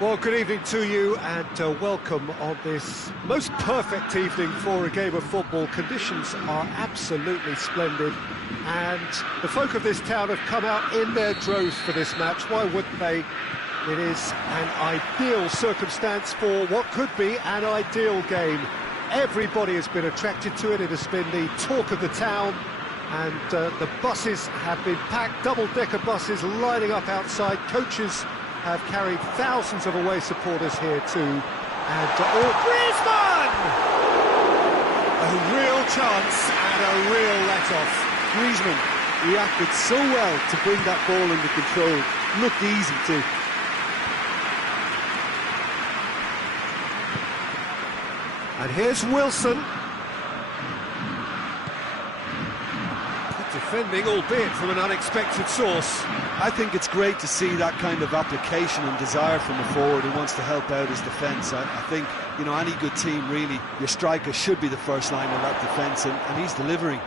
Well, good evening to you and welcome on this most perfect evening for a game of football. Conditions are absolutely splendid and the folk of this town have come out in their droves for this match. Why wouldn't they? It is an ideal circumstance for what could be an ideal game. Everybody has been attracted to it. It has been the talk of the town and the buses have been packed, double-decker buses lining up outside. Coaches have carried thousands of away supporters here too. And Griezmann! A real chance and a real let-off. Griezmann reacted so well to bring that ball under control. Looked easy too. And here's Wilson. Defending, albeit from an unexpected source. I think it's great to see that kind of application and desire from a forward who wants to help out his defence. I think, you know, any good team, really, your striker should be the first line of that defence, and he's delivering.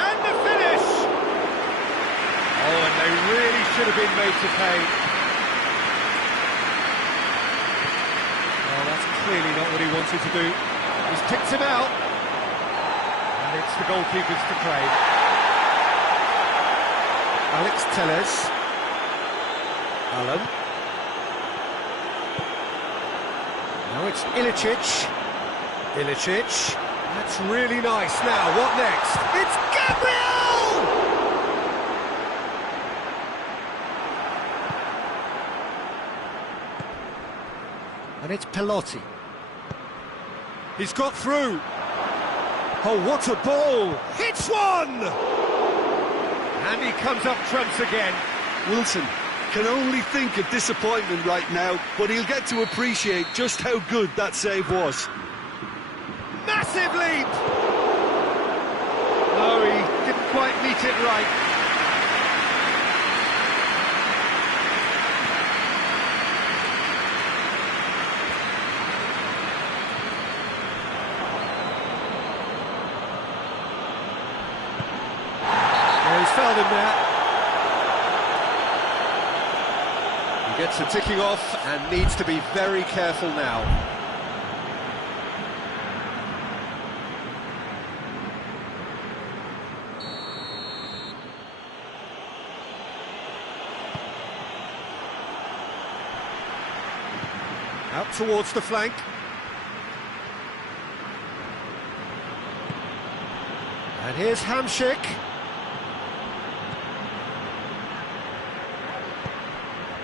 And the finish! Oh, and they really should have been made to pay. Oh, that's clearly not what he wanted to do. He's picked him out. And it's the goalkeepers to claim. Alex Telles. Allen. Now it's Ilicic. Ilicic. That's really nice. Now, what next? It's Gabriel! And it's Pelotti. He's got through. Oh, what a ball! Hits one! And he comes up trumps again. Wilson can only think of disappointment right now, but he'll get to appreciate just how good that save was. Massive leap! No, he didn't quite meet it right. He's fouled him there. He gets the ticking off and needs to be very careful now. Out towards the flank. And here's Hamšík.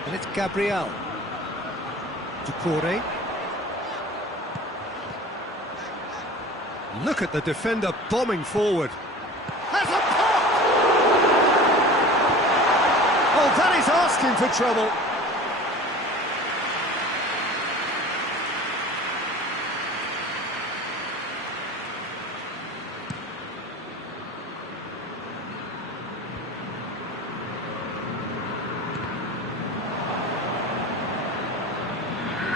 And it's Gabriel. Doucouré. Look at the defender bombing forward. Has a pop! Oh, that is asking for trouble.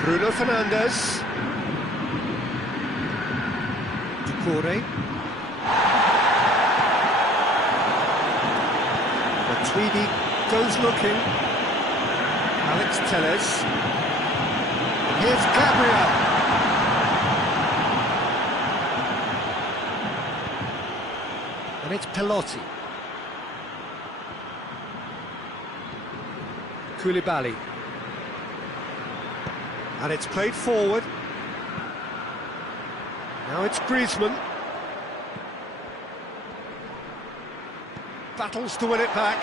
Bruno Fernandes. Doucouré. Matuidi goes looking. Alex Telles. Here's Gabriel. And it's Pelotti. Koulibaly. And it's played forward. Now it's Griezmann. Battles to win it back.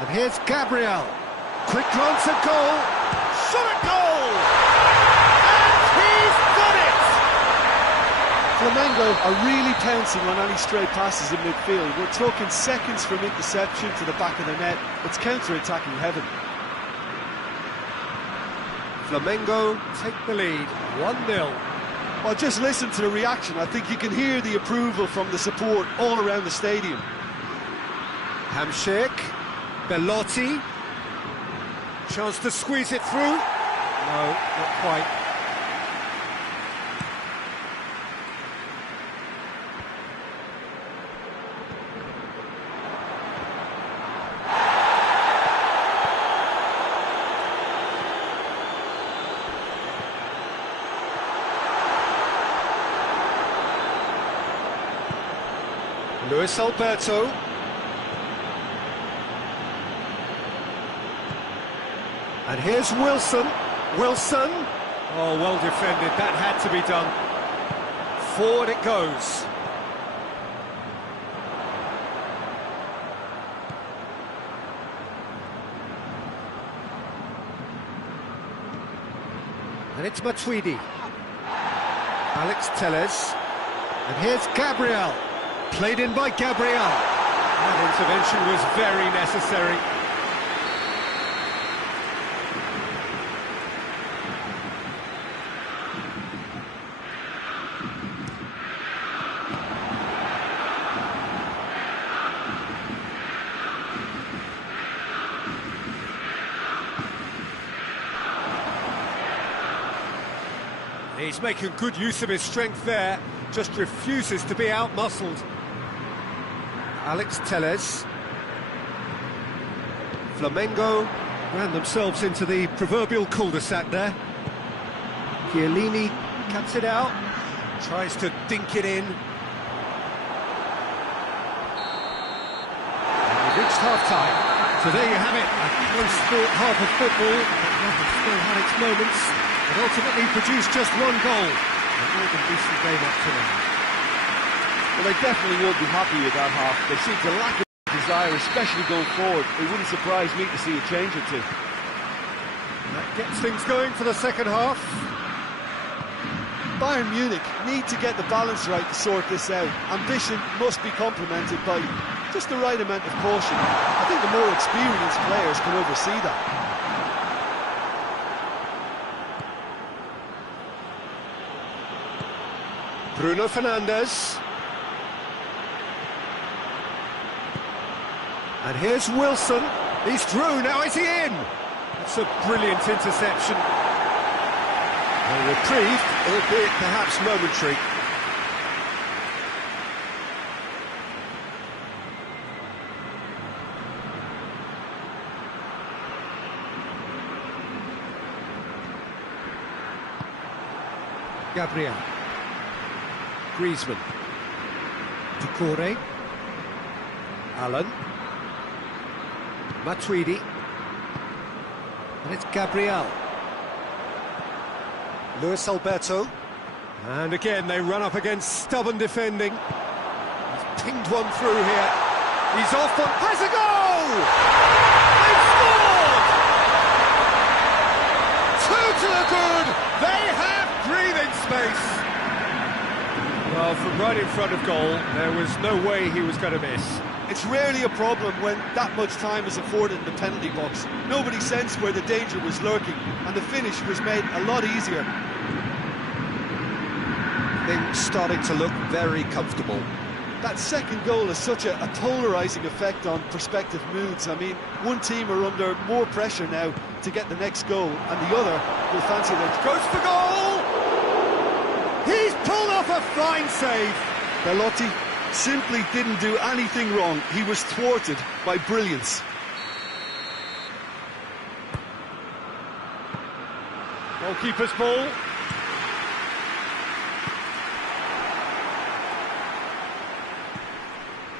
And here's Gabriel. Quick glance at goal. Shot at goal! And he's done it! Flamengo are really pouncing on any stray passes in midfield. We're talking seconds from interception to the back of the net. It's counter-attacking heaven. Flamengo take the lead, 1-0. Well, just listen to the reaction. I think you can hear the approval from the support all around the stadium. Hamšík, Belotti, chance to squeeze it through. No, not quite. Luis Alberto. And here's Wilson. Wilson. Oh, well defended. That had to be done. Forward it goes. And it's Matuidi. Alex Telles. And here's Gabriel. Played in by Gabriel. That intervention was very necessary. He's making good use of his strength there, just refuses to be out-muscled. Alex Telles. Flamengo ran themselves into the proverbial cul-de-sac there. Chiellini cuts it out, tries to dink it in. And we've reached half-time. So there you have it, a close-fought half of football, but Rotherham still had its moments. But ultimately produced just one goal. A more than decent game up to now. Well, they definitely won't be happy with that half. They seem to lack a desire, especially going forward. It wouldn't surprise me to see a change or two. That gets things going for the second half. Bayern Munich need to get the balance right to sort this out. Ambition must be complemented by just the right amount of caution. I think the more experienced players can oversee that. Bruno Fernandes. And here's Wilson. He's through, now is he in? That's a brilliant interception. A reprieve, albeit perhaps momentary. Gabriel. Griezmann. Doucouré. Allen. Matuidi. And it's Gabriel. Luis Alberto. And again they run up against stubborn defending. He's pinged one through here. He's off on... Has a goal! They've scored! 2 to the good! They have breathing space! Well, from right in front of goal, there was no way he was going to miss. It's rarely a problem when that much time is afforded in the penalty box. Nobody sensed where the danger was lurking, and the finish was made a lot easier. Things starting to look very comfortable. That second goal has such a polarising effect on prospective moods. I mean, one team are under more pressure now to get the next goal, and the other will fancy their... Goes for goal! He's pulled off a fine save. Belotti simply didn't do anything wrong. He was thwarted by brilliance. Goalkeeper's ball.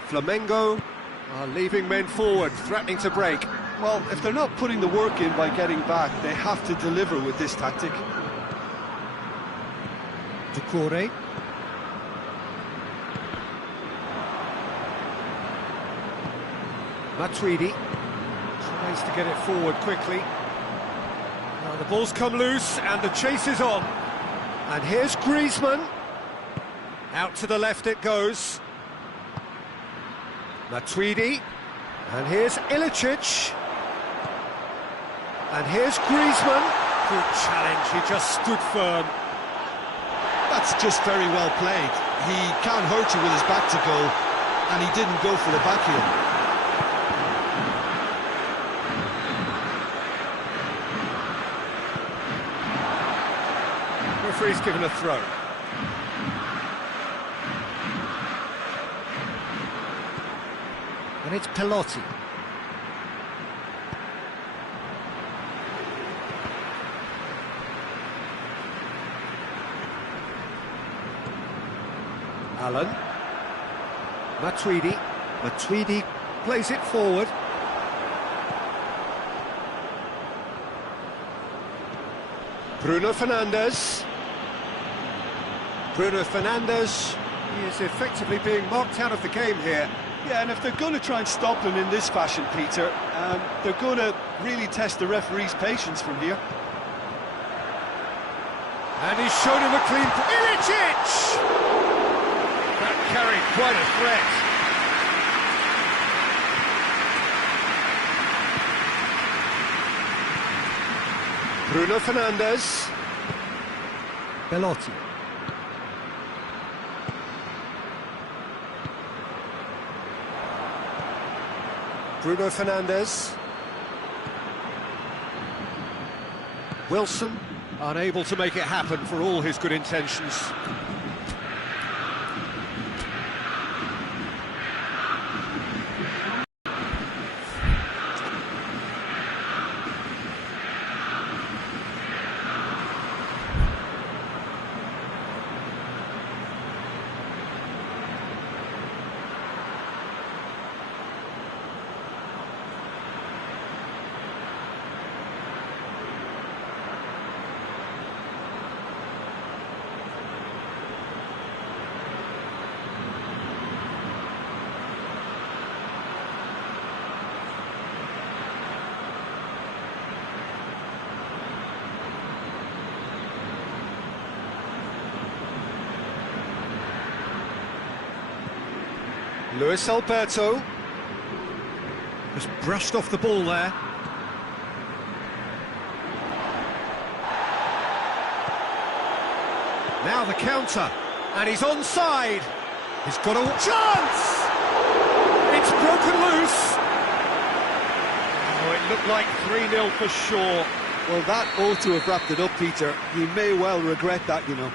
Flamengo are leaving men forward, threatening to break. Well, if they're not putting the work in by getting back, they have to deliver with this tactic. Doucouré. Matuidi tries to get it forward quickly. Now the ball's come loose and the chase is on. And here's Griezmann. Out to the left it goes. Matuidi. And here's Ilicic. And here's Griezmann. Good challenge, he just stood firm. That's just very well played. He can't hurt you with his back to goal, and he didn't go for the back heel. Referee's given a throw. And it's Belotti. Allen. Matuidi plays it forward. Bruno Fernandes. He is effectively being marked out of the game here. Yeah, and if they're going to try and stop him in this fashion, Peter, they're going to really test the referee's patience from here. And he's shown him a clean... Ilicic! That carried quite a threat. Bruno Fernandes. Belotti. Bruno Fernandes. Wilson, unable to make it happen for all his good intentions. Luis Alberto just brushed off the ball there. Now the counter, and he's onside. He's got a chance! It's broken loose. Oh, it looked like 3-0 for sure. Well, that ought to have wrapped it up, Peter. He may well regret that, you know.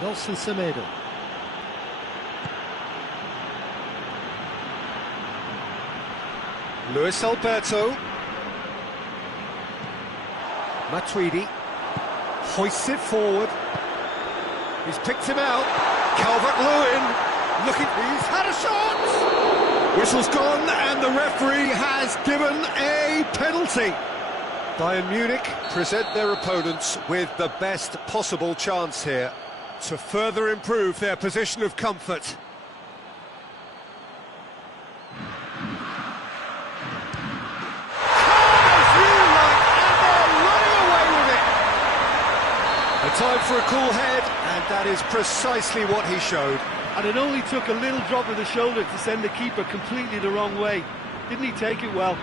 Nelson Semedo. Luis Alberto. Matuidi hoists it forward. He's picked him out. Calvert-Lewin looking. He's had a shot. Whistle's gone, and the referee has given a penalty. Bayern Munich present their opponents with the best possible chance here to further improve their position of comfort. A time for a cool head, and that is precisely what he showed. And it only took a little drop of the shoulder to send the keeper completely the wrong way. Didn't he take it well?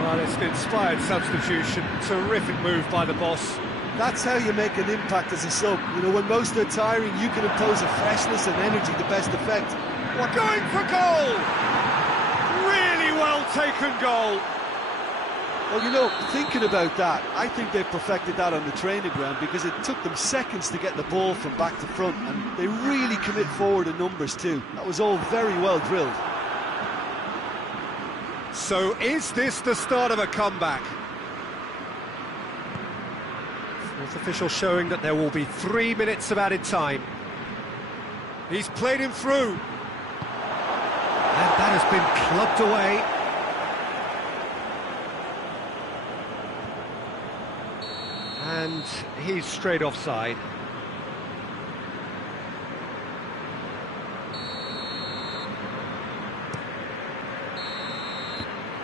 Well, it's an inspired substitution. Terrific move by the boss. That's how you make an impact as a sub. You know, when most are tiring, you can impose a freshness and energy to best effect. We're going for goal! Really well taken goal. Well, you know, thinking about that, I think they perfected that on the training ground because it took them seconds to get the ball from back to front, and they really commit forward in numbers too. That was all very well drilled. So is this the start of a comeback? Fourth official showing that there will be 3 minutes of added time. He's played him through. And that has been clubbed away. And he's straight offside.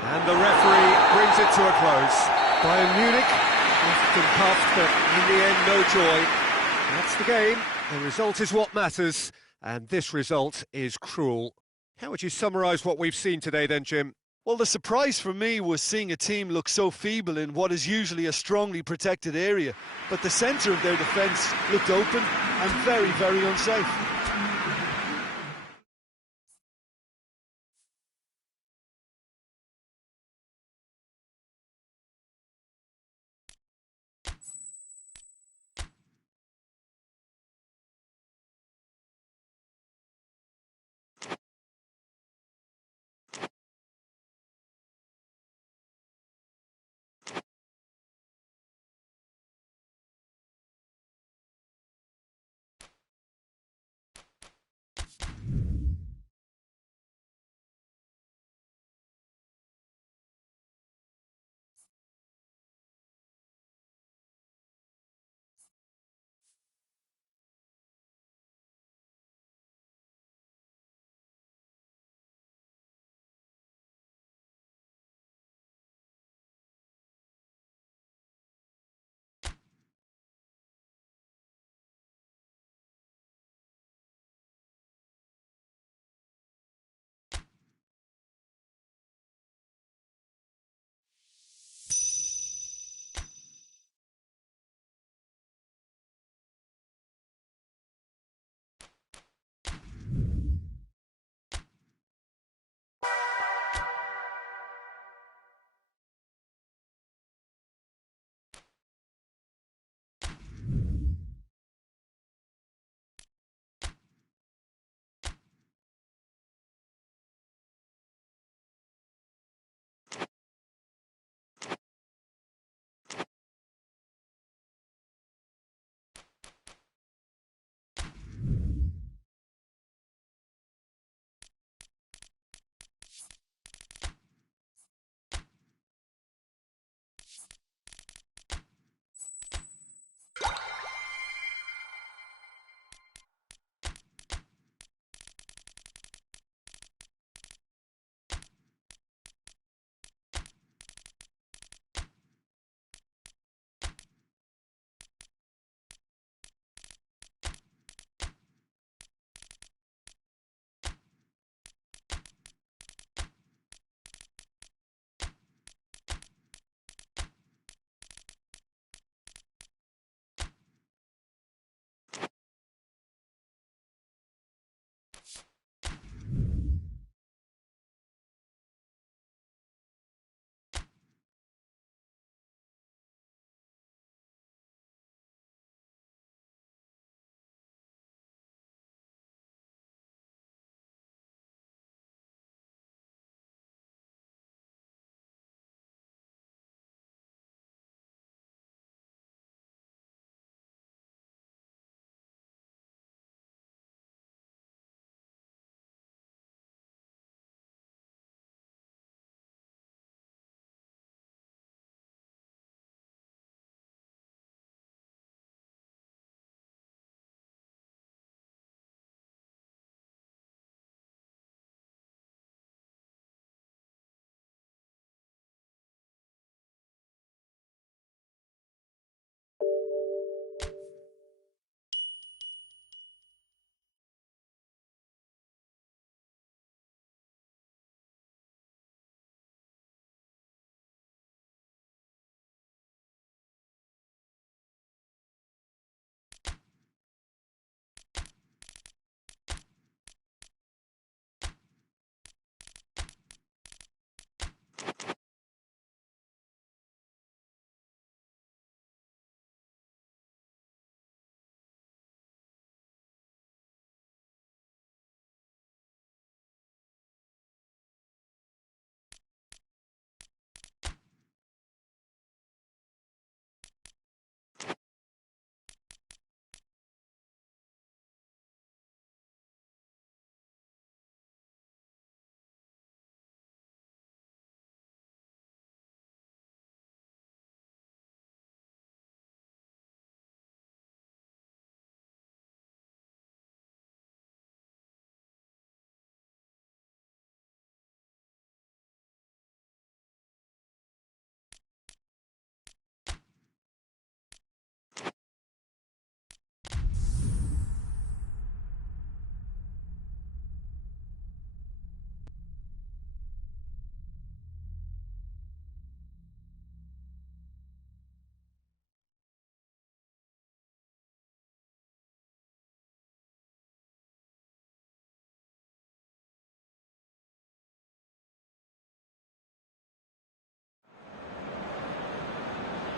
And the referee brings it to a close. Bayern Munich often puffed, but in the end, no joy. That's the game. The result is what matters, and this result is cruel. How would you summarise what we've seen today then, Jim? Well, the surprise for me was seeing a team look so feeble in what is usually a strongly protected area. But the centre of their defence looked open and very, very unsafe.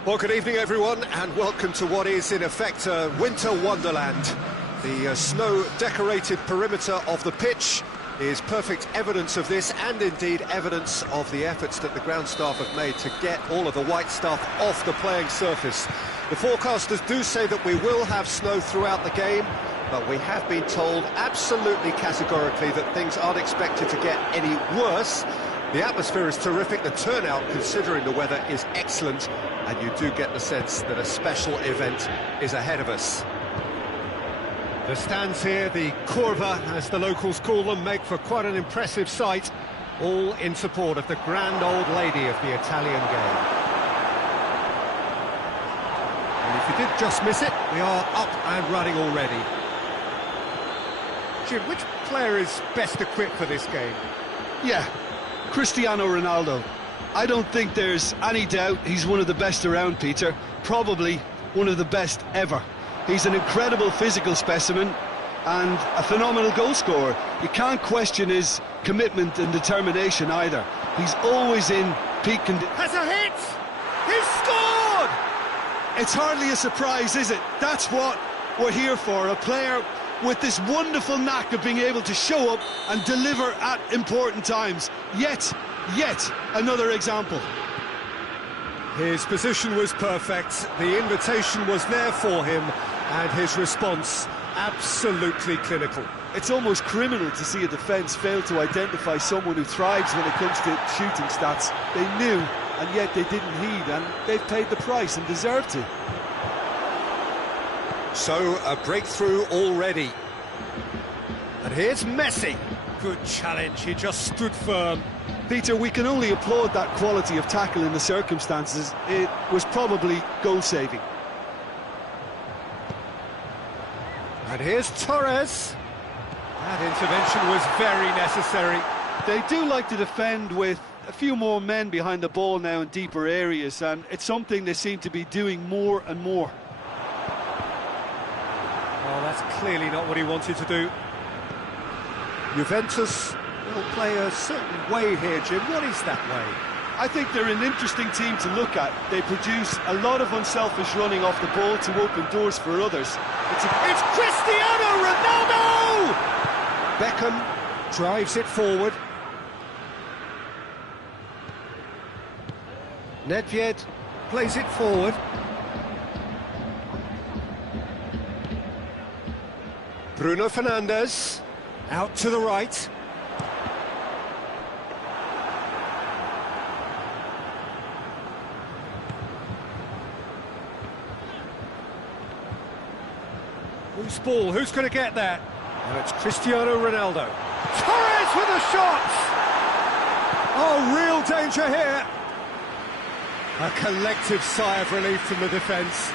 Well, good evening, everyone, and welcome to what is, in effect, a winter wonderland. The snow-decorated perimeter of the pitch is perfect evidence of this, and indeed evidence of the efforts that the ground staff have made to get all of the white stuff off the playing surface. The forecasters do say that we will have snow throughout the game, but we have been told absolutely categorically that things aren't expected to get any worse. The atmosphere is terrific, the turnout, considering the weather, is excellent, and you do get the sense that a special event is ahead of us. The stands here, the curva, as the locals call them, make for quite an impressive sight, all in support of the grand old lady of the Italian game. And if you did just miss it, we are up and running already. Jim, which player is best equipped for this game? Yeah, Cristiano Ronaldo. I don't think there's any doubt he's one of the best around, Peter. Probably one of the best ever. He's an incredible physical specimen and a phenomenal goal scorer. You can't question his commitment and determination either. He's always in peak condition. Has a hit! He's scored! It's hardly a surprise, is it? That's what we're here for, a player with this wonderful knack of being able to show up and deliver at important times. Yet another example. His position was perfect, the invitation was there for him, and his response absolutely clinical. It's almost criminal to see a defence fail to identify someone who thrives when it comes to shooting stats. They knew, and yet they didn't heed, and they've paid the price and deserve to. So, a breakthrough already. And here's Messi. Good challenge, he just stood firm. Peter, we can only applaud that quality of tackle in the circumstances. It was probably goal-saving. And here's Torres. That intervention was very necessary. They do like to defend with a few more men behind the ball now in deeper areas, and it's something they seem to be doing more and more. Oh, that's clearly not what he wanted to do. Juventus will play a certain way here, Jim. What is that way? I think they're an interesting team to look at. They produce a lot of unselfish running off the ball to open doors for others. It's Cristiano Ronaldo! Beckham drives it forward. Nedved plays it forward. Bruno Fernandes out to the right. Who's ball? Who's going to get that? And it's Cristiano Ronaldo. Torres with a shot! Oh, real danger here. A collective sigh of relief from the defence.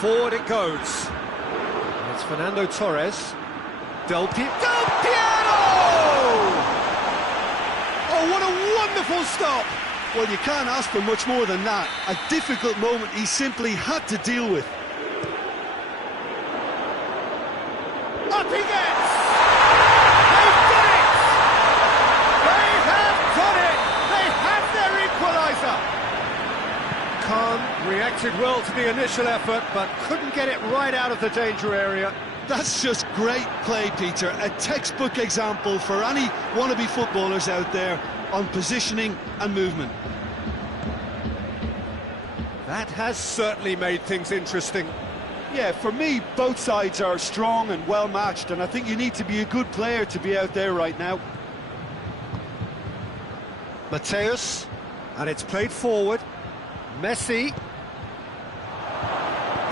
Forward it goes. And it's Fernando Torres. Del Piero! Oh, what a wonderful stop! Well, you can't ask for much more than that. A difficult moment he simply had to deal with. Up he gets! They've done it! They have done it! They have their equaliser! Khan reacted well to the initial effort, but couldn't get it right out of the danger area. That's just great play, Peter. A textbook example for any wannabe footballers out there on positioning and movement. That has certainly made things interesting. Yeah, for me, both sides are strong and well matched, and I think you need to be a good player to be out there right now. Matthäus, and it's played forward. Messi.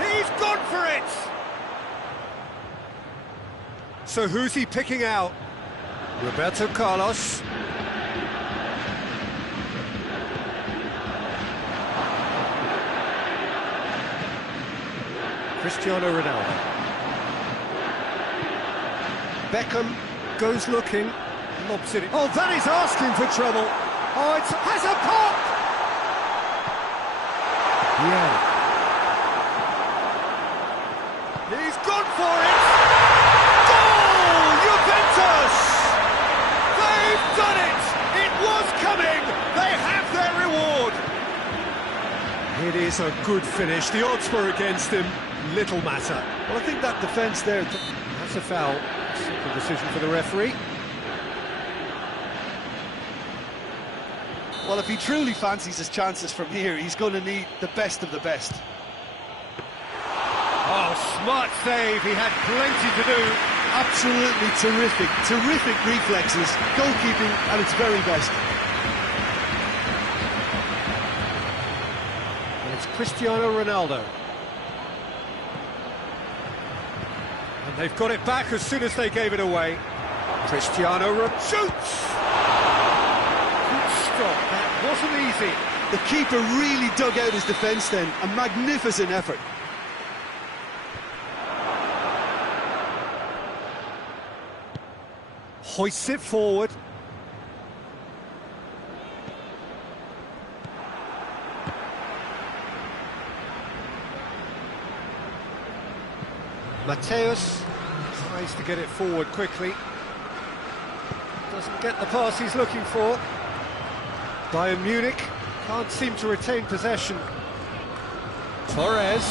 He's gone for it! So who's he picking out? Roberto Carlos. Cristiano Ronaldo. Beckham goes looking, lobs it. Oh, that is asking for trouble. Oh, it has a pop! Yeah. He's gone for it! Goal! Juventus! They've done it! It was coming! They have their reward! It is a good finish. The odds were against him. Little matter. Well, I think that defence there... That's a foul. Simple decision for the referee. Well, if he truly fancies his chances from here, he's going to need the best of the best. Oh, smart save. He had plenty to do. Absolutely terrific. Terrific reflexes, goalkeeping at its very best. And it's Cristiano Ronaldo. And they've got it back as soon as they gave it away. Cristiano shoots! Good stop. That wasn't easy. The keeper really dug out his defence then. A magnificent effort. Hoists it forward. Matthäus tries to get it forward quickly. Doesn't get the pass he's looking for. Bayern Munich can't seem to retain possession. Torres.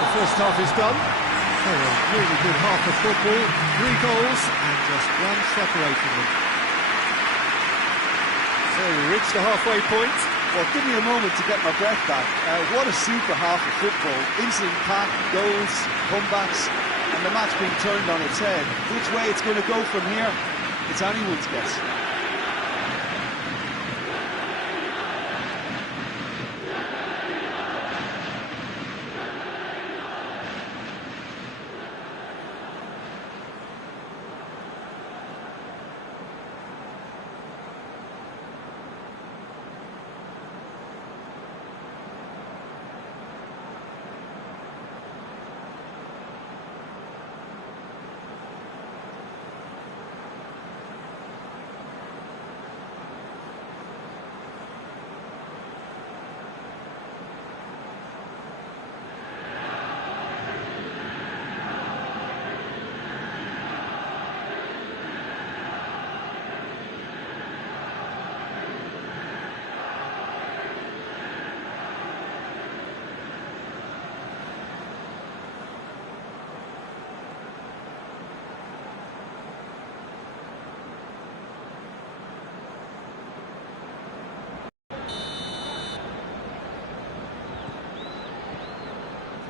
The first half is done. Oh, a really good half of football. 3 goals and just one separating them. So we reach the halfway point. Well, give me a moment to get my breath back. What a super half of football. Instant pack, goals, comebacks, and the match being turned on its head. Which way it's going to go from here, it's anyone's guess.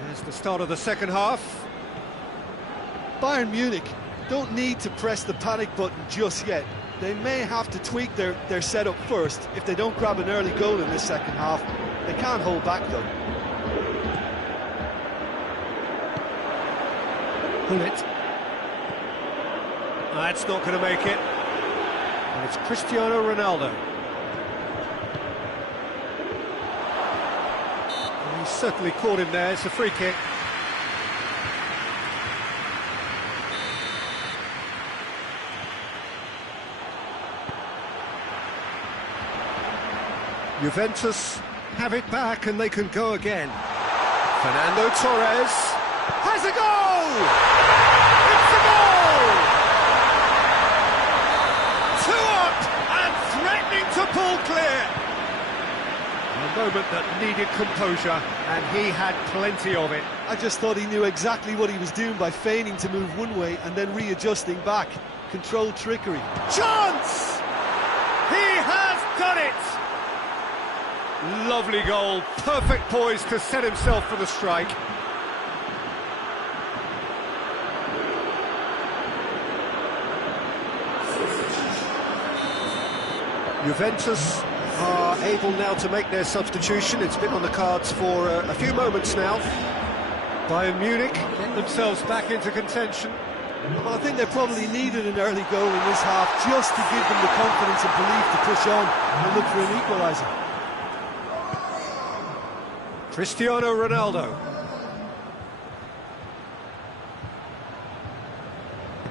There's the start of the second half. Bayern Munich don't need to press the panic button just yet. They may have to tweak their setup first if they don't grab an early goal in this second half. They can't hold back though. Gullit. That's not going to make it. And it's Cristiano Ronaldo. He's certainly caught him there. It's a free kick. Juventus have it back and they can go again. Fernando Torres has a goal! It's a goal! 2 up and threatening to pull clear. A moment that needed composure, and he had plenty of it. I just thought he knew exactly what he was doing by feigning to move one way and then readjusting back. Controlled trickery. Chance! He has done it! Lovely goal, perfect poise to set himself for the strike. Juventus are able now to make their substitution. It's been on the cards for a few moments now. Bayern Munich get themselves back into contention. Well, I think they probably needed an early goal in this half just to give them the confidence and belief to push on and look for an equaliser. Cristiano Ronaldo.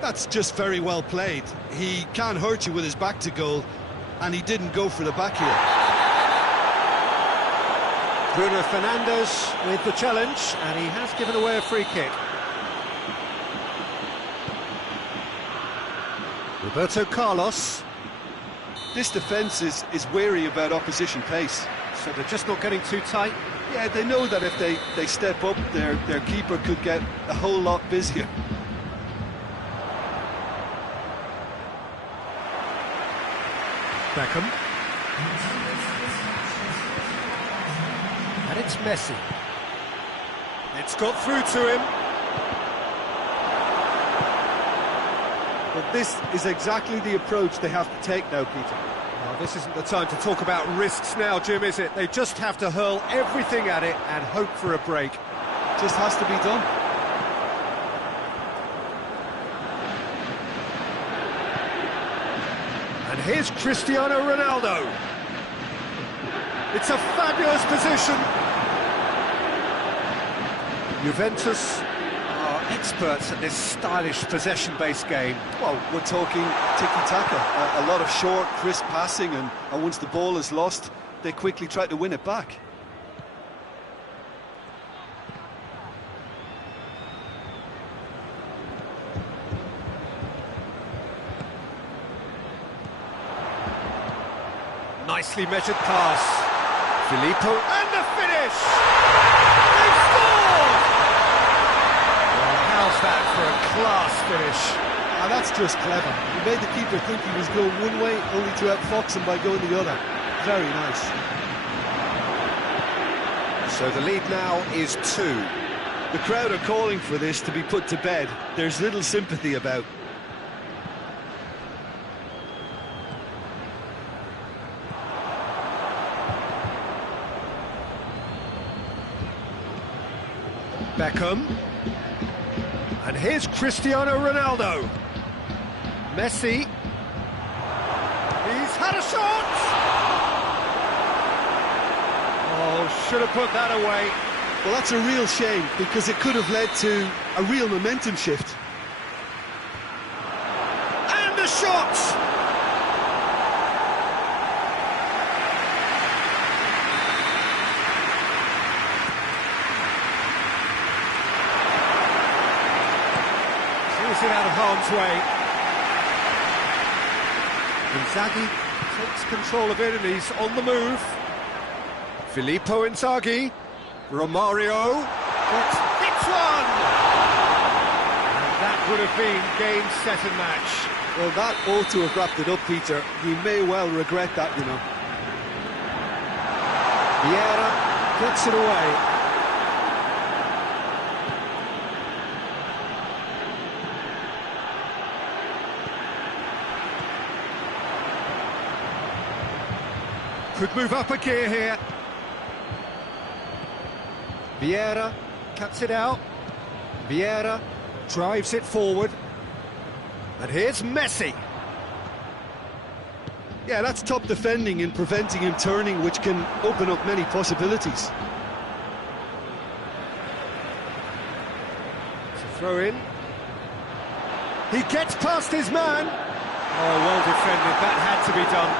That's just very well played. He can't hurt you with his back to goal, and he didn't go for the back heel. Bruno Fernandes with the challenge, and he has given away a free kick. Roberto Carlos. This defence is wary about opposition pace. So they're just not getting too tight. Yeah, they know that if they step up, their keeper could get a whole lot busier. Beckham. And it's Messi. It's got through to him. But this is exactly the approach they have to take now, Peter. Well, this isn't the time to talk about risks now, Jim, is it? They just have to hurl everything at it and hope for a break. Just has to be done. And here's Cristiano Ronaldo. It's a fabulous position. Juventus are experts at this stylish possession-based game. Well, we're talking tiki-taka, a lot of short, crisp passing, and once the ball is lost, they quickly try to win it back. Nicely measured pass. Filippo, and the finish! They've scored! Well, how's that for a class finish? And that's just clever. He made the keeper think he was going one way, only to outfox him by going the other. Very nice. So the lead now is 2. The crowd are calling for this to be put to bed. There's little sympathy about. Beckham. And here's Cristiano Ronaldo. Messi. He's had a shot! Oh, should have put that away. Well, that's a real shame, because it could have led to a real momentum shift. And a shot! It out of harm's way. Inzaghi takes control of it and he's on the move. Filippo Inzaghi. Romario. But hits one! And that would have been game, set and match. Well, that ought to have wrapped it up, Peter. He may well regret that, you know. Vieira gets it away. Could move up a gear here. Vieira cuts it out. Vieira drives it forward. And here's Messi. Yeah, that's top defending and preventing him turning, which can open up many possibilities. It's a throw in. He gets past his man. Oh, well defended. That had to be done.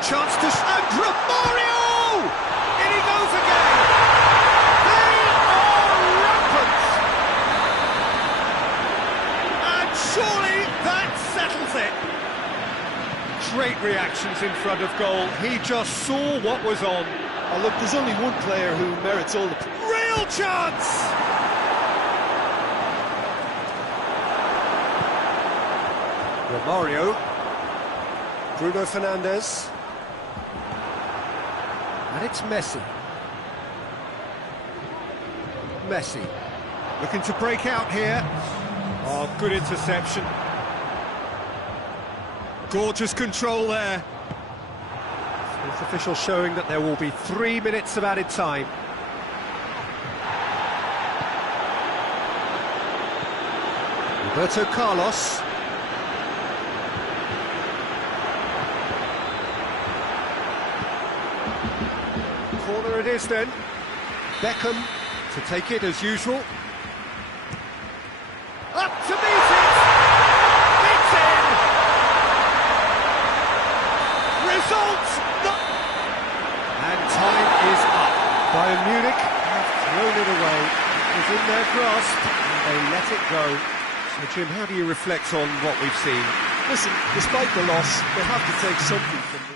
Chance to... And Romario! In he goes again! They are rampant! And surely that settles it! Great reactions in front of goal. He just saw what was on. Oh, look, there's only one player who merits all the... Real chance! Romario. Bruno Fernandes. And it's Messi. Messi looking to break out here. Oh, good interception. Gorgeous control there. Fourth official showing that there will be 3 minutes of added time. Roberto Carlos. Corner it is then. Beckham to take it as usual. Up to meet it! It's in! Result! And time is up. Bayern Munich have thrown it away. It was in their grasp and they let it go. So Jim, how do you reflect on what we've seen? Listen, despite the loss, they have to take something from this.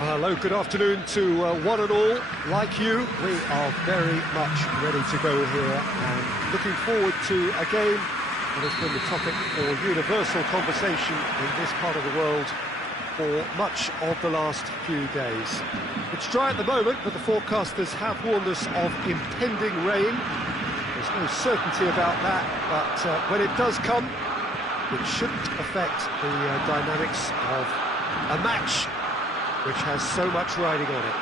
Hello, good afternoon to one and all. Like you, we are very much ready to go here and looking forward to a game that has been the topic for universal conversation in this part of the world for much of the last few days. It's dry at the moment, but the forecasters have warned us of impending rain. There's no certainty about that, but when it does come, it shouldn't affect the dynamics of a match which has so much riding on it.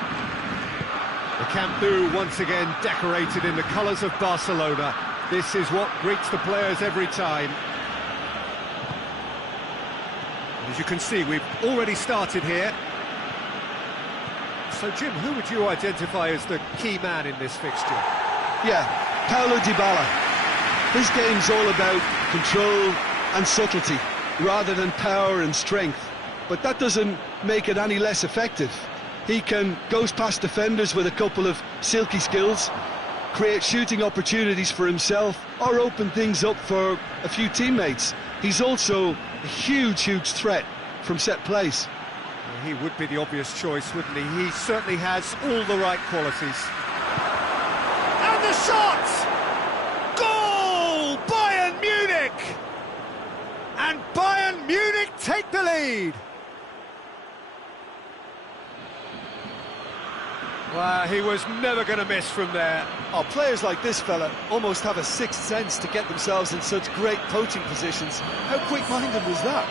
The Camp Nou once again decorated in the colours of Barcelona. This is what greets the players every time. As you can see, we've already started here. So Jim, who would you identify as the key man in this fixture? Yeah, Paulo Dybala. His game's all about control and subtlety, rather than power and strength. But that doesn't make it any less effective. He can goes past defenders with a couple of silky skills, create shooting opportunities for himself, or open things up for a few teammates. He's also a huge threat from set plays. Well, he would be the obvious choice, wouldn't he? He certainly has all the right qualities. And the shot! Goal! Bayern Munich! And Bayern Munich take the lead! Well, he was never going to miss from there. Oh, players like this fella almost have a sixth sense to get themselves in such great poaching positions. How quick-minded was that?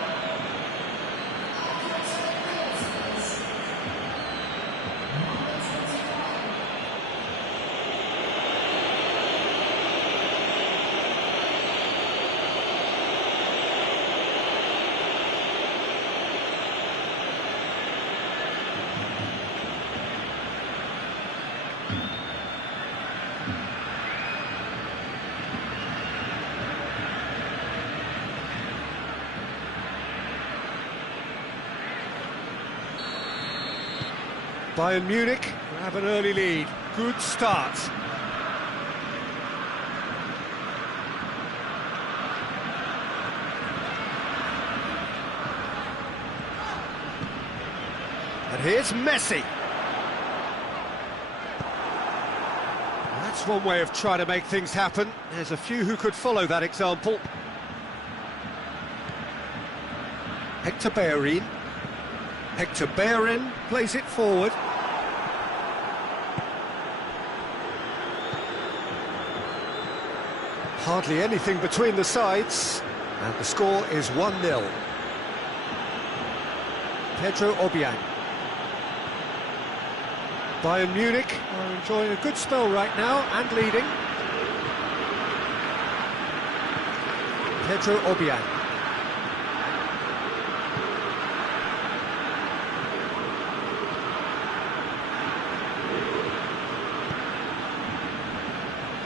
Bayern Munich have an early lead. Good start. And here's Messi. That's one way of trying to make things happen. There's a few who could follow that example. Hector Bellerin. Hector Bellerin plays it forward. Hardly anything between the sides, and the score is 1-0. Pedro Obiang. Bayern Munich are enjoying a good spell right now and leading. Pedro Obiang.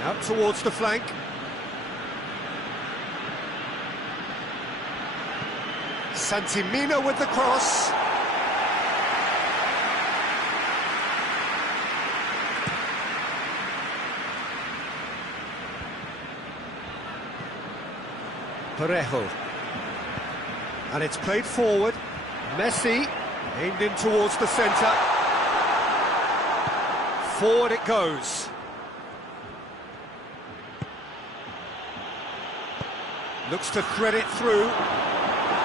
Out towards the flank. Santimina with the cross. Parejo. And it's played forward. Messi aimed in towards the centre. Forward it goes. Looks to thread it through.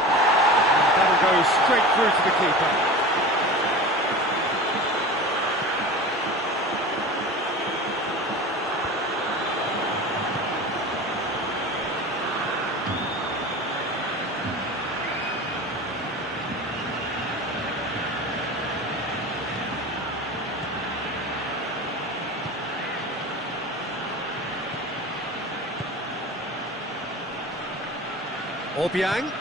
And that'll go straight through to the keeper. Obiang.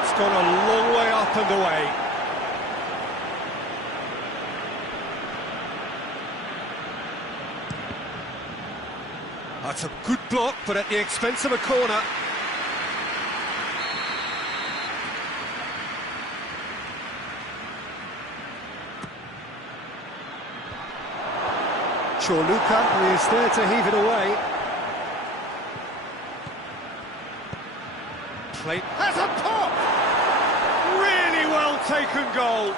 It's gone a long way up and away. That's a good block, but at the expense of a corner. Chorluka is there to heave it away. Plate has a pop! Really well taken goal.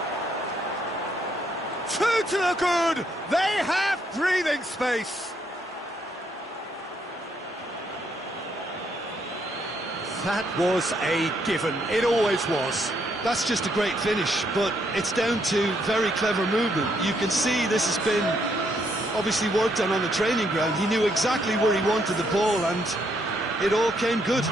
2 to the good. They have breathing space. That was a given. It always was. That's just a great finish, but it's down to very clever movement. You can see this has been obviously worked on the training ground. He knew exactly where he wanted the ball, and it all came good.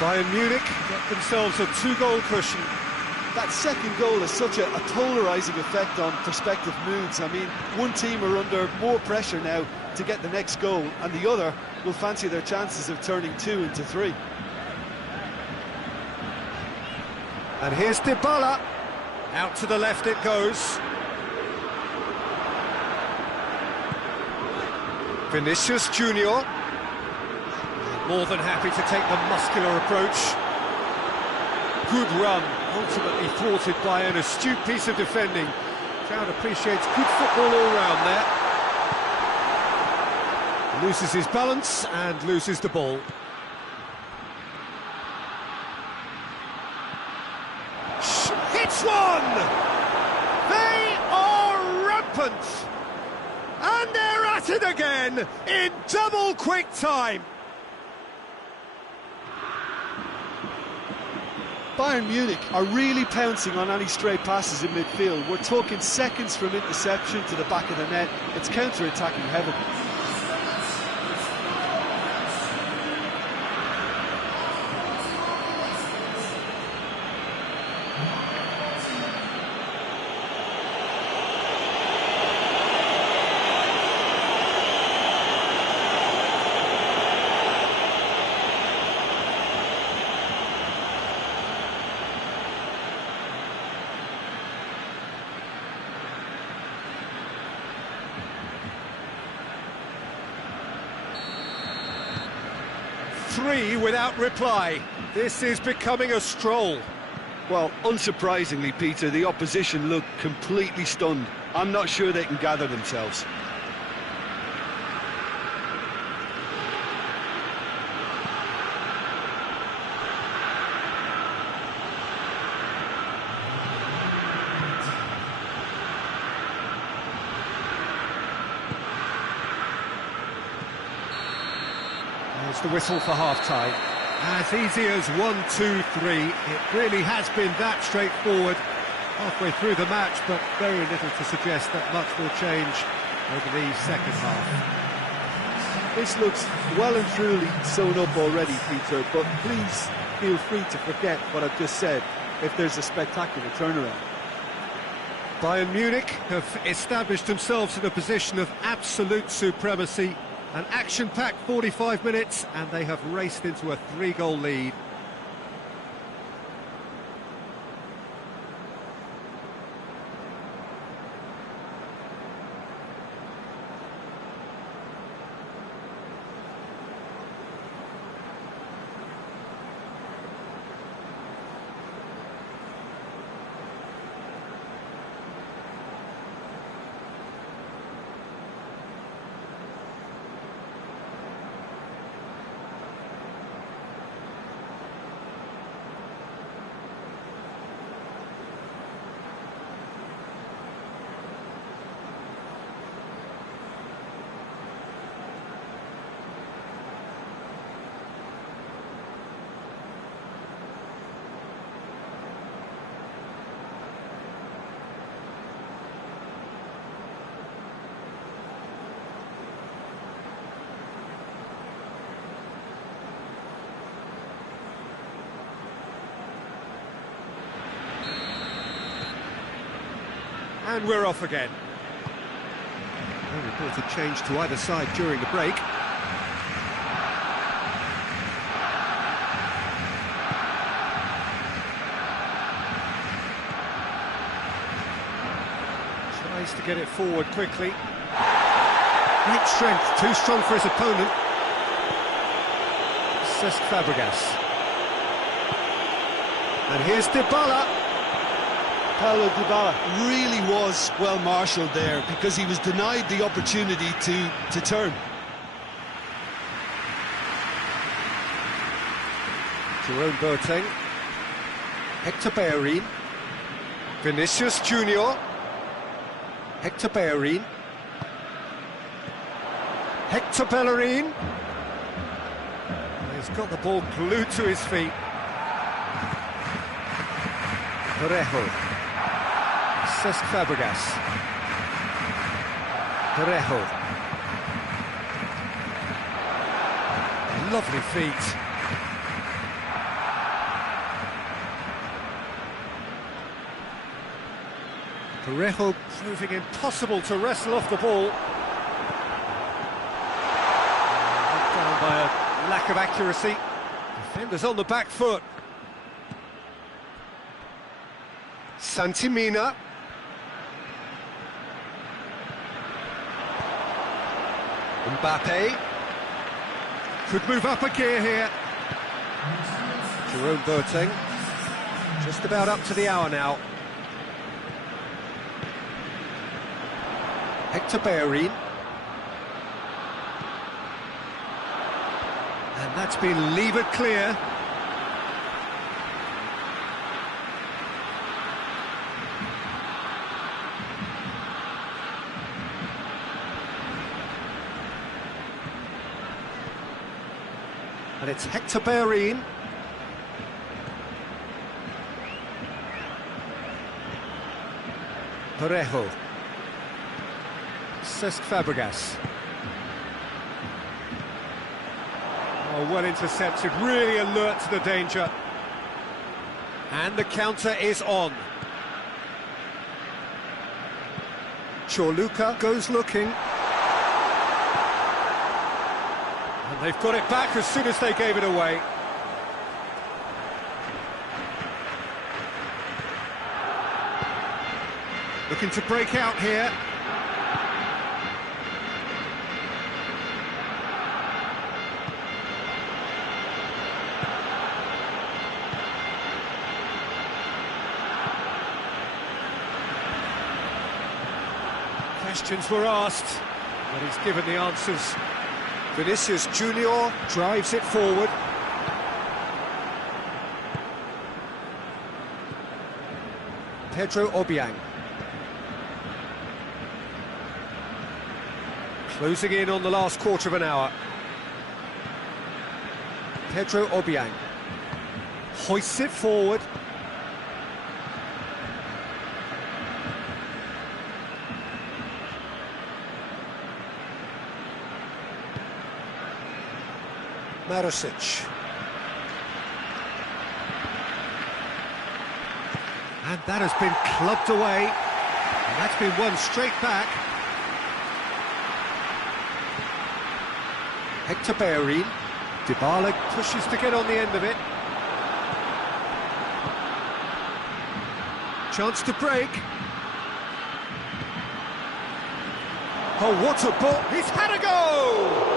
Bayern Munich get themselves a 2-goal cushion. That second goal has such a polarising effect on prospective moods. I mean, one team are under more pressure now to get the next goal, and the other will fancy their chances of turning 2 into 3. And here's Dybala. Out to the left it goes. Vinicius Junior. More than happy to take the muscular approach. Good run, ultimately thwarted by an astute piece of defending. Crowd appreciates good football all round there. Loses his balance and loses the ball. Hits one! They are rampant! And they're at it again in double quick time. Bayern Munich are really pouncing on any stray passes in midfield. We're talking seconds from interception to the back of the net. It's counter-attacking heaven. 3 without reply. This is becoming a stroll. Well, unsurprisingly, Peter, the opposition look completely stunned. I'm not sure they can gather themselves. There's the whistle for half-time. As easy as 1, 2, 3. It really has been that straightforward halfway through the match, but very little to suggest that much will change over the second half. This looks well and truly sewn up already, Peter, but please feel free to forget what I've just said if there's a spectacular turnaround. Bayern Munich have established themselves in a position of absolute supremacy. An action-packed 45 minutes, and they have raced into a 3-goal lead. And we're off again. No reported change to either side during the break. Tries to get it forward quickly. Great strength, too strong for his opponent. Cesc Fabregas. And here's Dybala. Paulo Dybala really was well marshalled there because he was denied the opportunity to turn. Jerome Boateng. Hector Bellerin. Vinicius Junior. Hector Bellerin. Hector Bellerin. He's got the ball glued to his feet. Parejo. Cesc Fabregas. Parejo. Lovely feet. Parejo proving impossible to wrestle off the ball. Down by a lack of accuracy. Defenders on the back foot. Santi Mina. Mbappe. Could move up a gear here. Jerome Boateng. Just about up to the hour now. Hector Bellerin. And that's been levered clear. And it's Hector Bellerin. Parejo. Cesc Fabregas. Oh, well intercepted, really alert to the danger. And the counter is on. Chorluka goes looking. And they've got it back as soon as they gave it away. Looking to break out here. Questions were asked, but he's given the answers. Vinicius Junior drives it forward. Pedro Obiang. Closing in on the last quarter of an hour. Pedro Obiang hoists it forward. Marusic. And that has been clubbed away. And that's been won straight back. Hector Bellerin. Dybala pushes to get on the end of it. Chance to break. Oh, what a ball! He's had a go!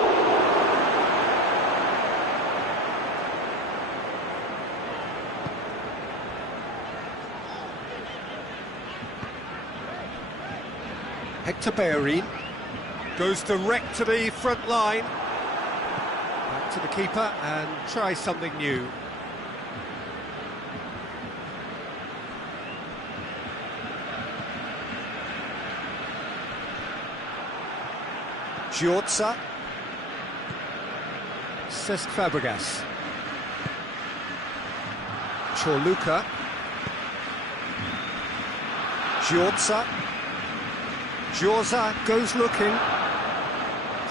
Hector Bellerin goes direct to the front line. Back to the keeper and try something new. Giorza. Cesc Fabregas. Chorluka. Giorza. Giorza goes looking.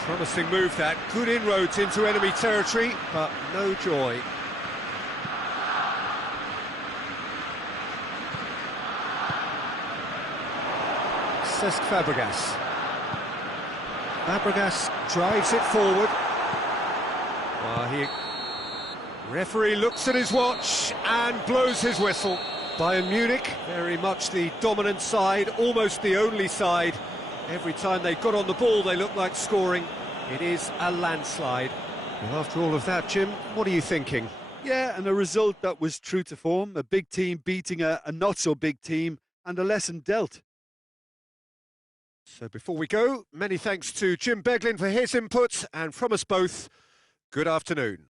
Promising move that. Good inroads into enemy territory, but no joy. Cesc Fabregas. Fabregas drives it forward. Referee looks at his watch and blows his whistle. Bayern Munich, very much the dominant side, almost the only side. Every time they got on the ball, they looked like scoring. It is a landslide. Well, after all of that, Jim, what are you thinking? Yeah, and a result that was true to form. A big team beating a not-so-big team, and a lesson dealt. So before we go, many thanks to Jim Beglin for his input, and from us both, good afternoon.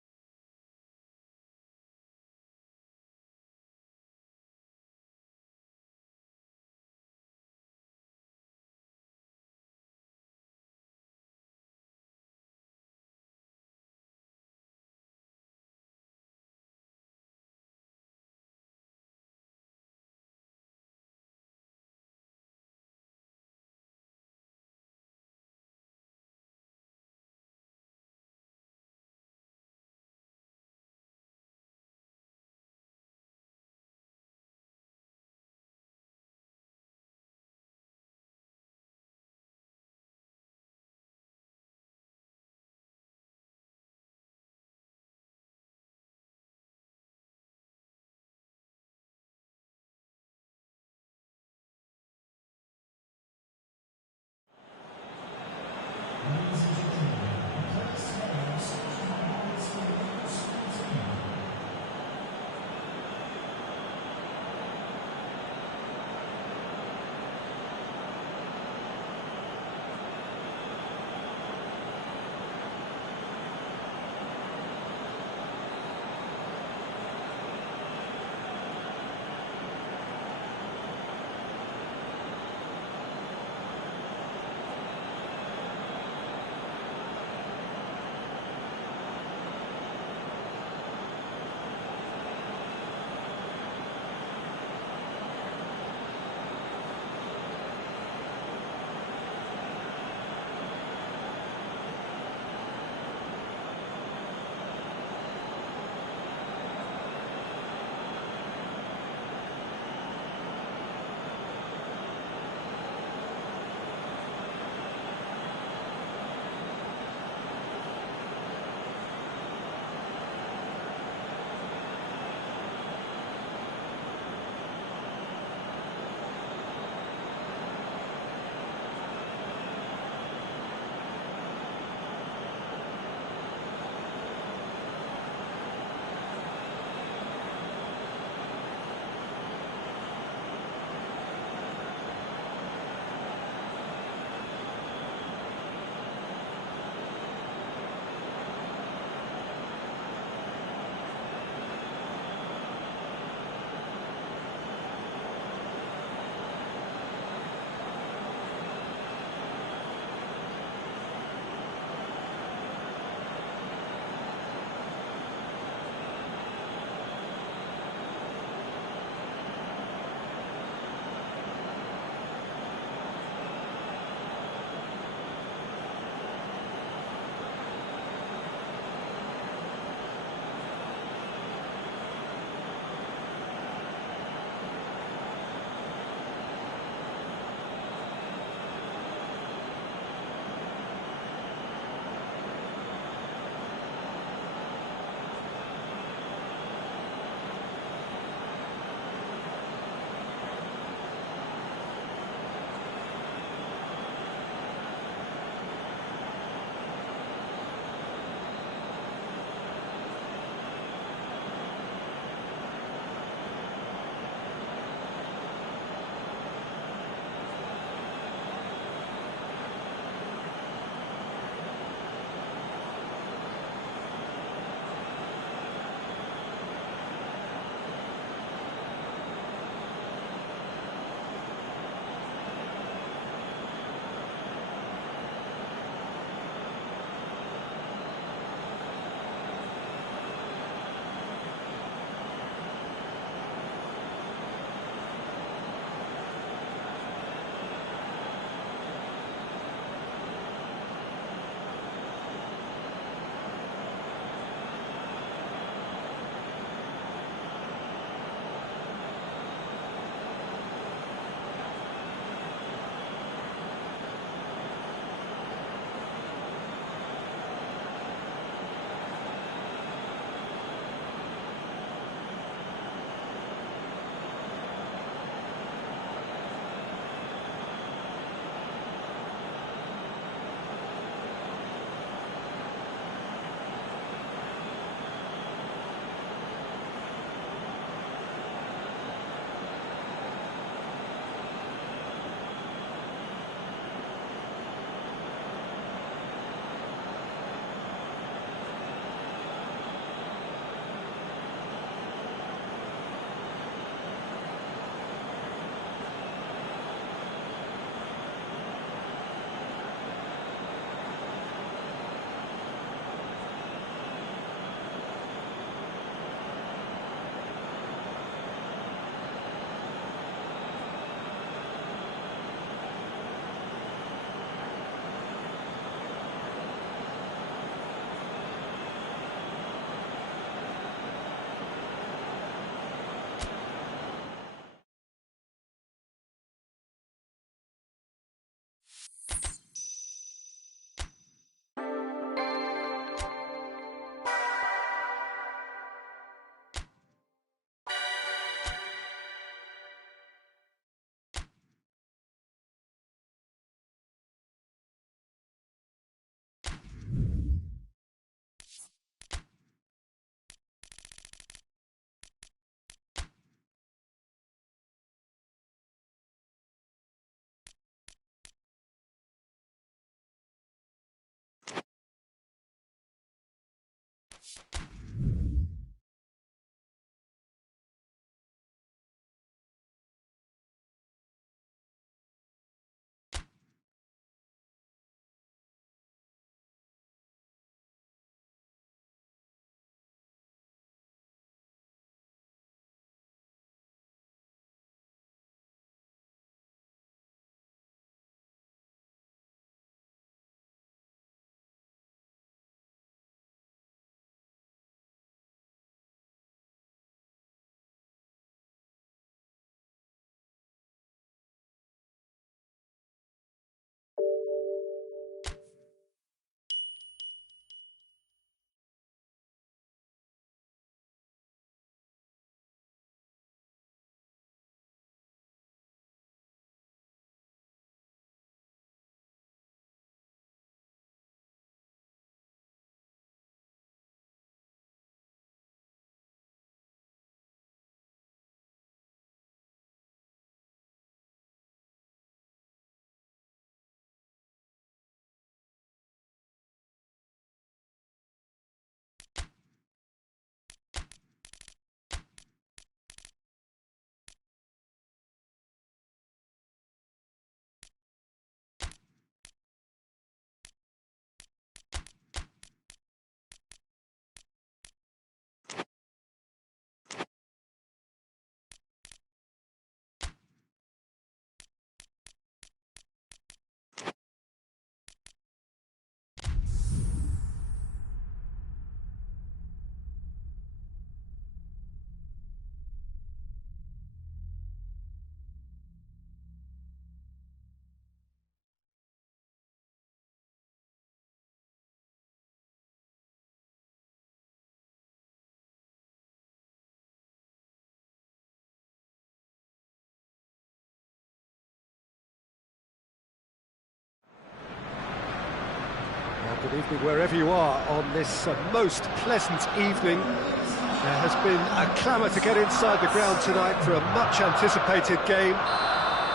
Good evening wherever you are on this most pleasant evening. There has been a clamour to get inside the ground tonight for a much anticipated game.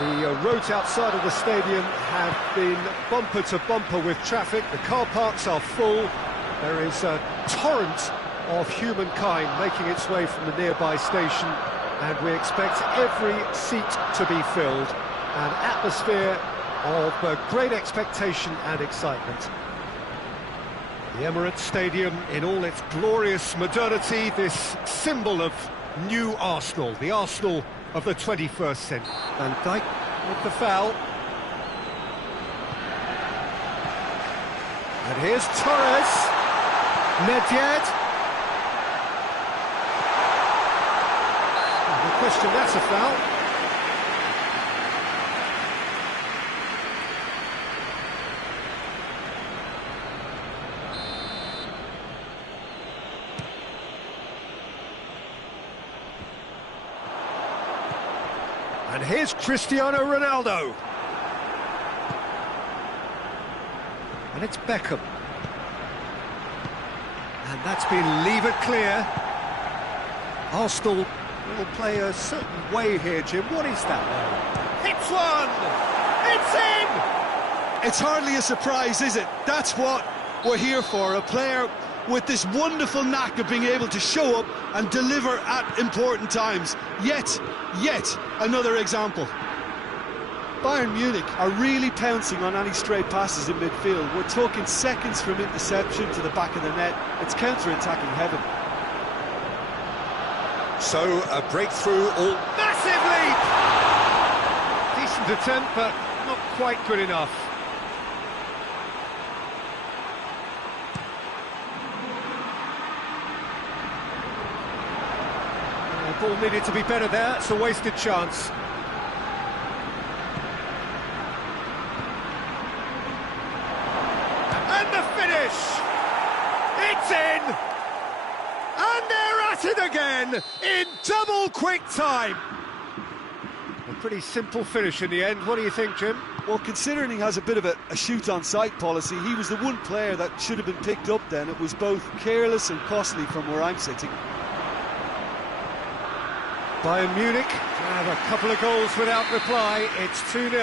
The roads outside of the stadium have been bumper to bumper with traffic. The car parks are full. There is a torrent of humankind making its way from the nearby station, and we expect every seat to be filled. An atmosphere of great expectation and excitement. The Emirates Stadium in all its glorious modernity, this symbol of new Arsenal, the Arsenal of the 21st century. Van Dijk with the foul. And here's Torres. Nedved. No question, that's a foul. And here's Cristiano Ronaldo. And it's Beckham. And that's been levered clear. Arsenal will play a certain way here, Jim. What is that? Hits one! It's in! It's hardly a surprise, is it? That's what we're here for. A player with this wonderful knack of being able to show up and deliver at important times. Yet another example. Bayern Munich are really pouncing on any stray passes in midfield. We're talking seconds from interception to the back of the net. It's counter-attacking heaven. So, a breakthrough, all massive leap! Decent attempt, but not quite good enough. The ball needed to be better there, it's a wasted chance. And the finish! It's in! And they're at it again, in double quick time! A pretty simple finish in the end. What do you think, Jim? Well, considering he has a bit of a shoot-on-sight policy, he was the one player that should have been picked up then. It was both careless and costly from where I'm sitting. Bayern Munich have a couple of goals without reply. It's 2-0.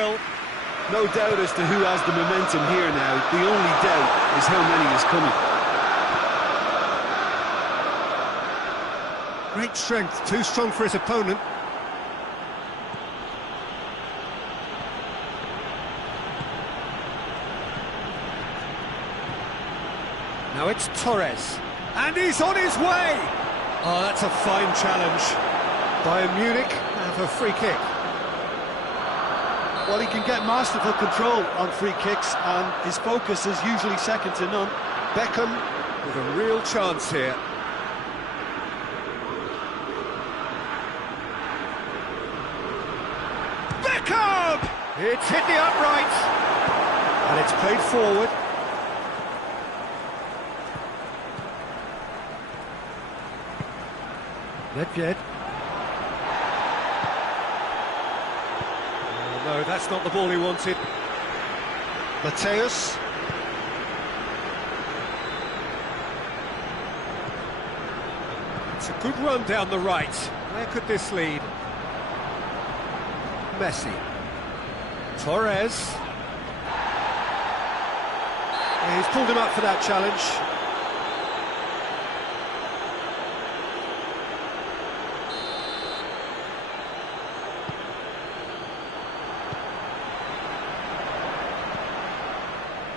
No doubt as to who has the momentum here now. The only doubt is how many is coming. Great strength, too strong for his opponent. Now it's Torres, and he's on his way! Oh, that's a fine challenge. Bayern Munich have a free kick. Well, he can get masterful control on free kicks, and his focus is usually second to none. Beckham with a real chance here. Beckham! It's hit the upright, and it's played forward. Nedved. Oh, no, that's not the ball he wanted. Mateus. It's a good run down the right. Where could this lead? Messi. Torres. Yeah, he's pulled him up for that challenge.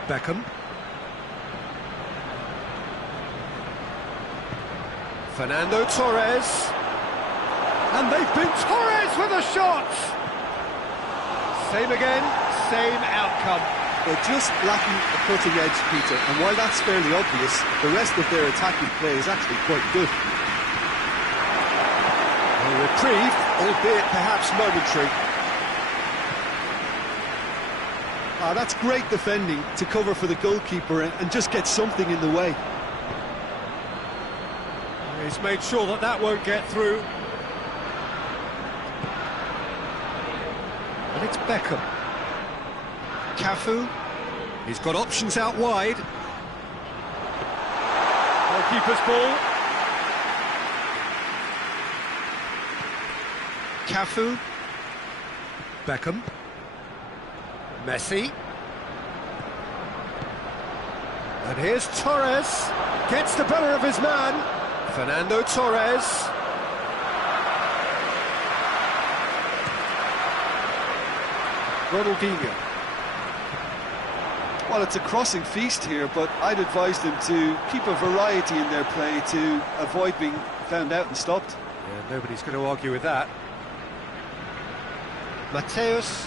Beckham. Fernando Torres. And they've been Torres with a shot! Same again, same outcome. They're just lacking a cutting edge, Peter, and while that's fairly obvious, the rest of their attacking play is actually quite good. A reprieve, albeit perhaps momentary. That's great defending to cover for the goalkeeper and just get something in the way. He's made sure that that won't get through. And it's Beckham. Cafu. He's got options out wide. Goalkeeper's ball. Cafu. Beckham. Messi. And here's Torres. Gets the better of his man. Fernando Torres. Ronaldinho. Well, it's a crossing feast here, but I'd advise them to keep a variety in their play to avoid being found out and stopped. Yeah, nobody's going to argue with that. Mateus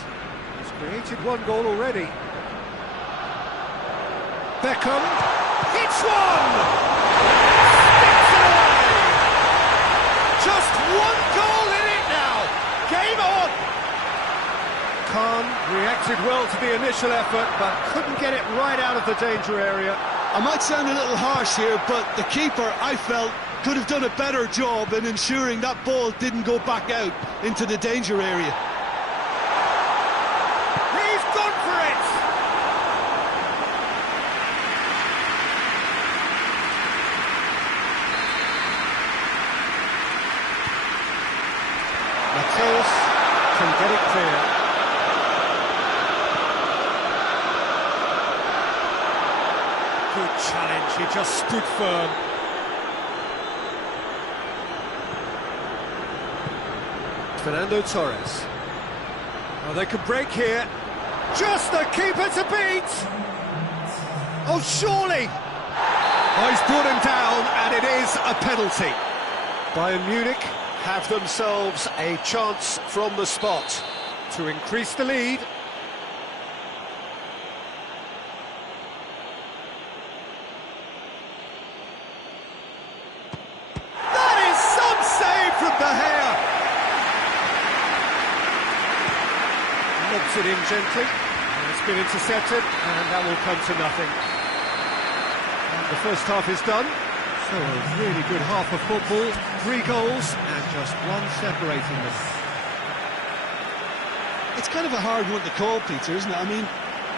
has created one goal already. Beckham hits one! Sticks it away! Just one goal in it now! Game on! Khan reacted well to the initial effort, but couldn't get it right out of the danger area. I might sound a little harsh here, but the keeper, I felt, could have done a better job in ensuring that ball didn't go back out into the danger area. He's gone for it! Mateus can get it clear. Good challenge, he just stood firm. Fernando Torres. Oh, they can break here. Just the keeper to beat! Oh, surely! Oh, he's brought him down, and it is a penalty. Bayern Munich have themselves a chance from the spot to increase the lead. That is some save from De Gea. Lobs it in gently, and it's been intercepted, and that will come to nothing. And the first half is done, so a really good half of football, 3 goals, and just one separating them. It's kind of a hard one to call, Peter, isn't it? I mean,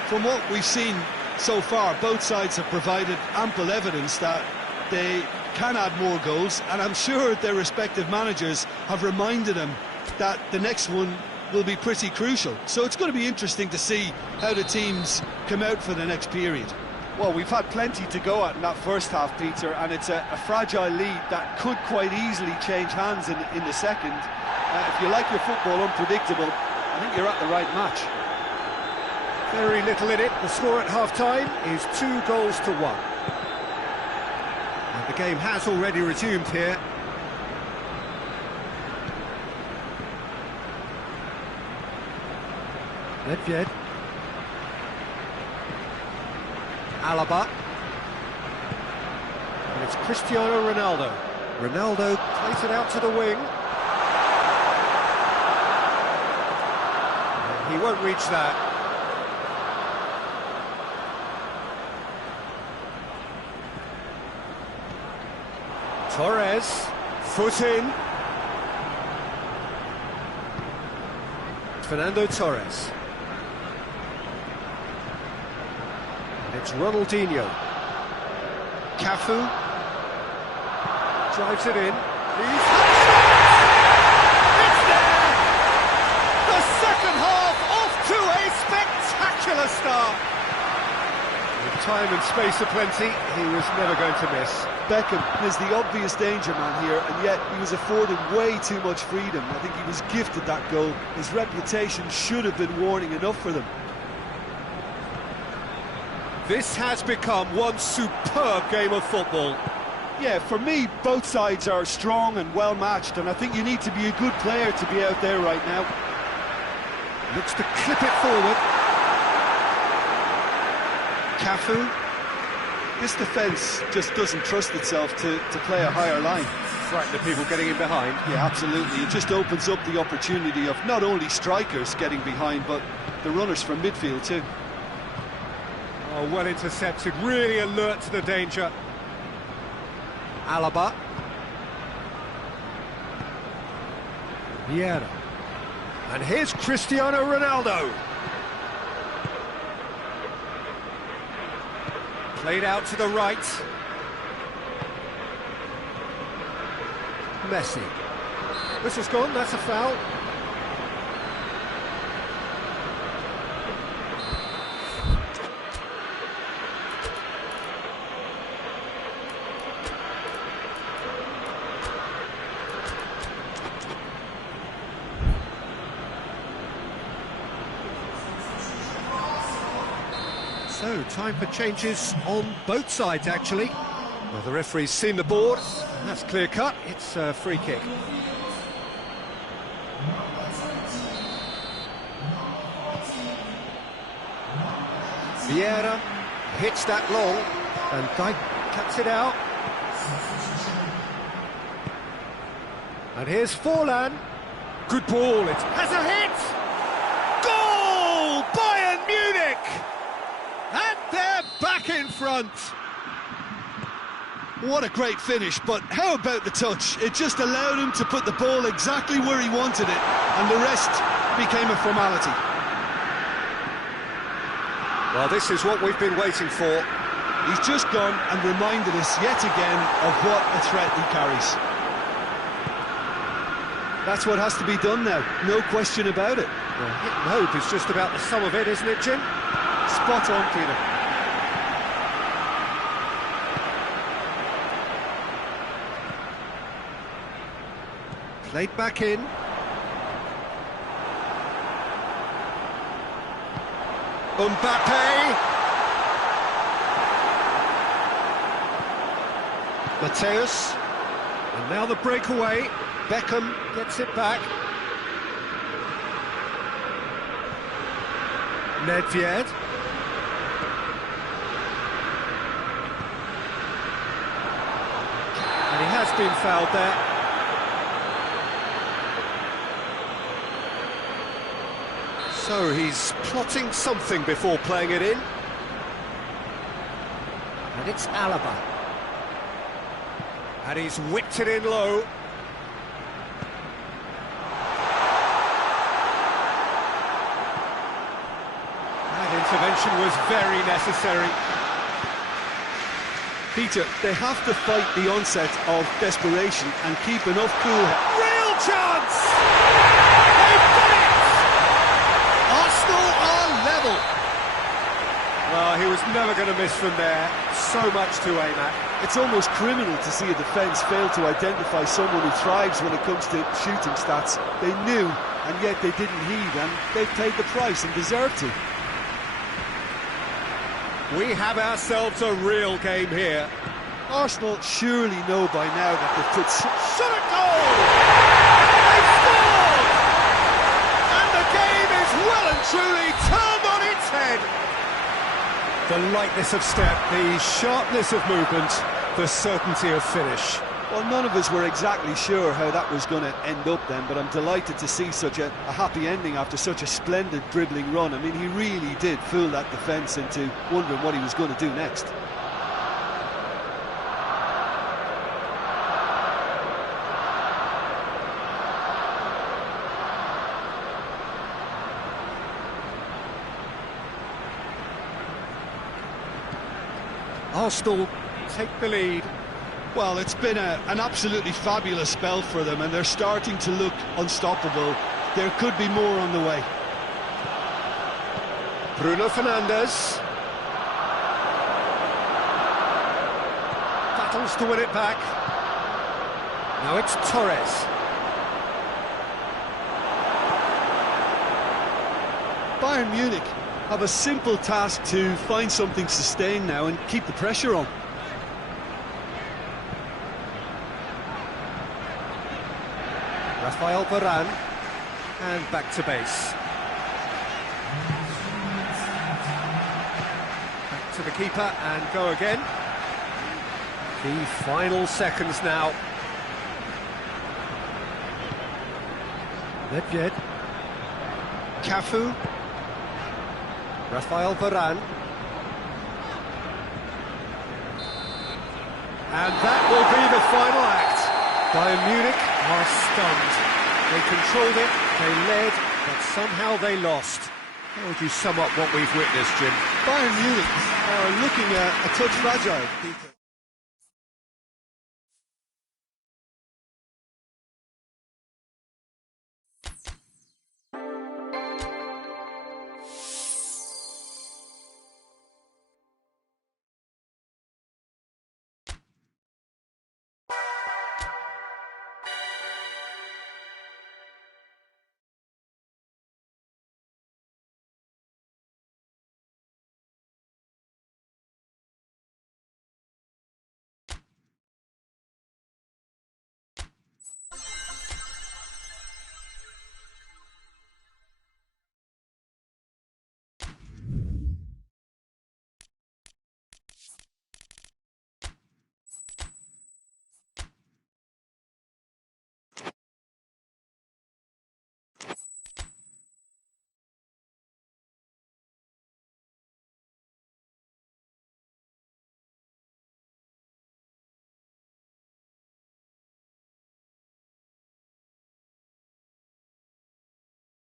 from what we've seen so far, both sides have provided ample evidence that they can add more goals, and I'm sure their respective managers have reminded them that the next one will be pretty crucial. So it's going to be interesting to see how the teams come out for the next period. Well, we've had plenty to go at in that first half, Peter, and it's a fragile lead that could quite easily change hands in the second. If you like your football unpredictable, I think you're at the right match. Very little in it. The score at half-time is 2-1. And the game has already resumed here. Nedved. Alaba. And it's Cristiano Ronaldo. Ronaldo plays it out to the wing. He won't reach that. Torres, foot in. Fernando Torres. And it's Ronaldinho. Cafu. Drives it in. It's there! The second half off to a spectacular start. With time and space aplenty, he was never going to miss. Beckham is the obvious danger man here, and yet he was afforded way too much freedom. I think he was gifted that goal. His reputation should have been warning enough for them. This has become one superb game of football. Yeah, for me, both sides are strong and well matched, and I think you need to be a good player to be out there right now. Looks to clip it forward. Cafu. This defence just doesn't trust itself to play a higher line. Frighten the people getting in behind. Yeah, absolutely. It just opens up the opportunity of not only strikers getting behind, but the runners from midfield too. Oh, well intercepted, really alert to the danger. Alaba. Vieira. And here's Cristiano Ronaldo. Played out to the right. Messi. Whistle's gone, that's a foul. So, time for changes on both sides, actually. Well, the referee's seen the board, and that's clear-cut. It's a free kick. Vieira hits that long, and Dijk cuts it out. And here's Forlan. Good ball, it has a hit! Goal! Bayern Munich! And they're back in front. What a great finish, but how about the touch? It just allowed him to put the ball exactly where he wanted it, and the rest became a formality. Well, this is what we've been waiting for. He's just gone and reminded us yet again of what a threat he carries. That's what has to be done now, no question about it. Well, hit and hope is just about the sum of it, isn't it, Jim? Spot on, Peter. Played back in. Mbappe. Mateus. And now the breakaway. Beckham gets it back. Nedved. And he has been fouled there. So he's plotting something before playing it in. And it's Alaba. And he's whipped it in low. That intervention was very necessary. Peter, they have to fight the onset of desperation and keep enough cool. Real chance! They've done it! Arsenal are level. Well, he was never going to miss from there. So much to aim at. It's almost criminal to see a defence fail to identify someone who thrives when it comes to shooting stats. They knew, and yet they didn't heed, and they've paid the price and deserve to. We have ourselves a real game here. Arsenal surely know by now that they've put Shot at goal! They scored! And the game is well and truly turned on its head. The lightness of step, the sharpness of movement, the certainty of finish. Well, none of us were exactly sure how that was going to end up then, but I'm delighted to see such a happy ending after such a splendid dribbling run. I mean, he really did fool that defence into wondering what he was going to do next. Arsenal take the lead. Well, it's been an absolutely fabulous spell for them, and they're starting to look unstoppable. There could be more on the way. Bruno Fernandes. Battles to win it back. Now it's Torres. Bayern Munich have a simple task to find something sustained now and keep the pressure on. Rafael Varane, and back to base. Back to the keeper and go again. The final seconds now. Nedved. Cafu. Rafael Varane. And that will be the final act. Bayern Munich are stunned. They controlled it, they led, but somehow they lost. How would you sum up what we've witnessed, Jim? Bayern Munich are looking a touch fragile, Peter.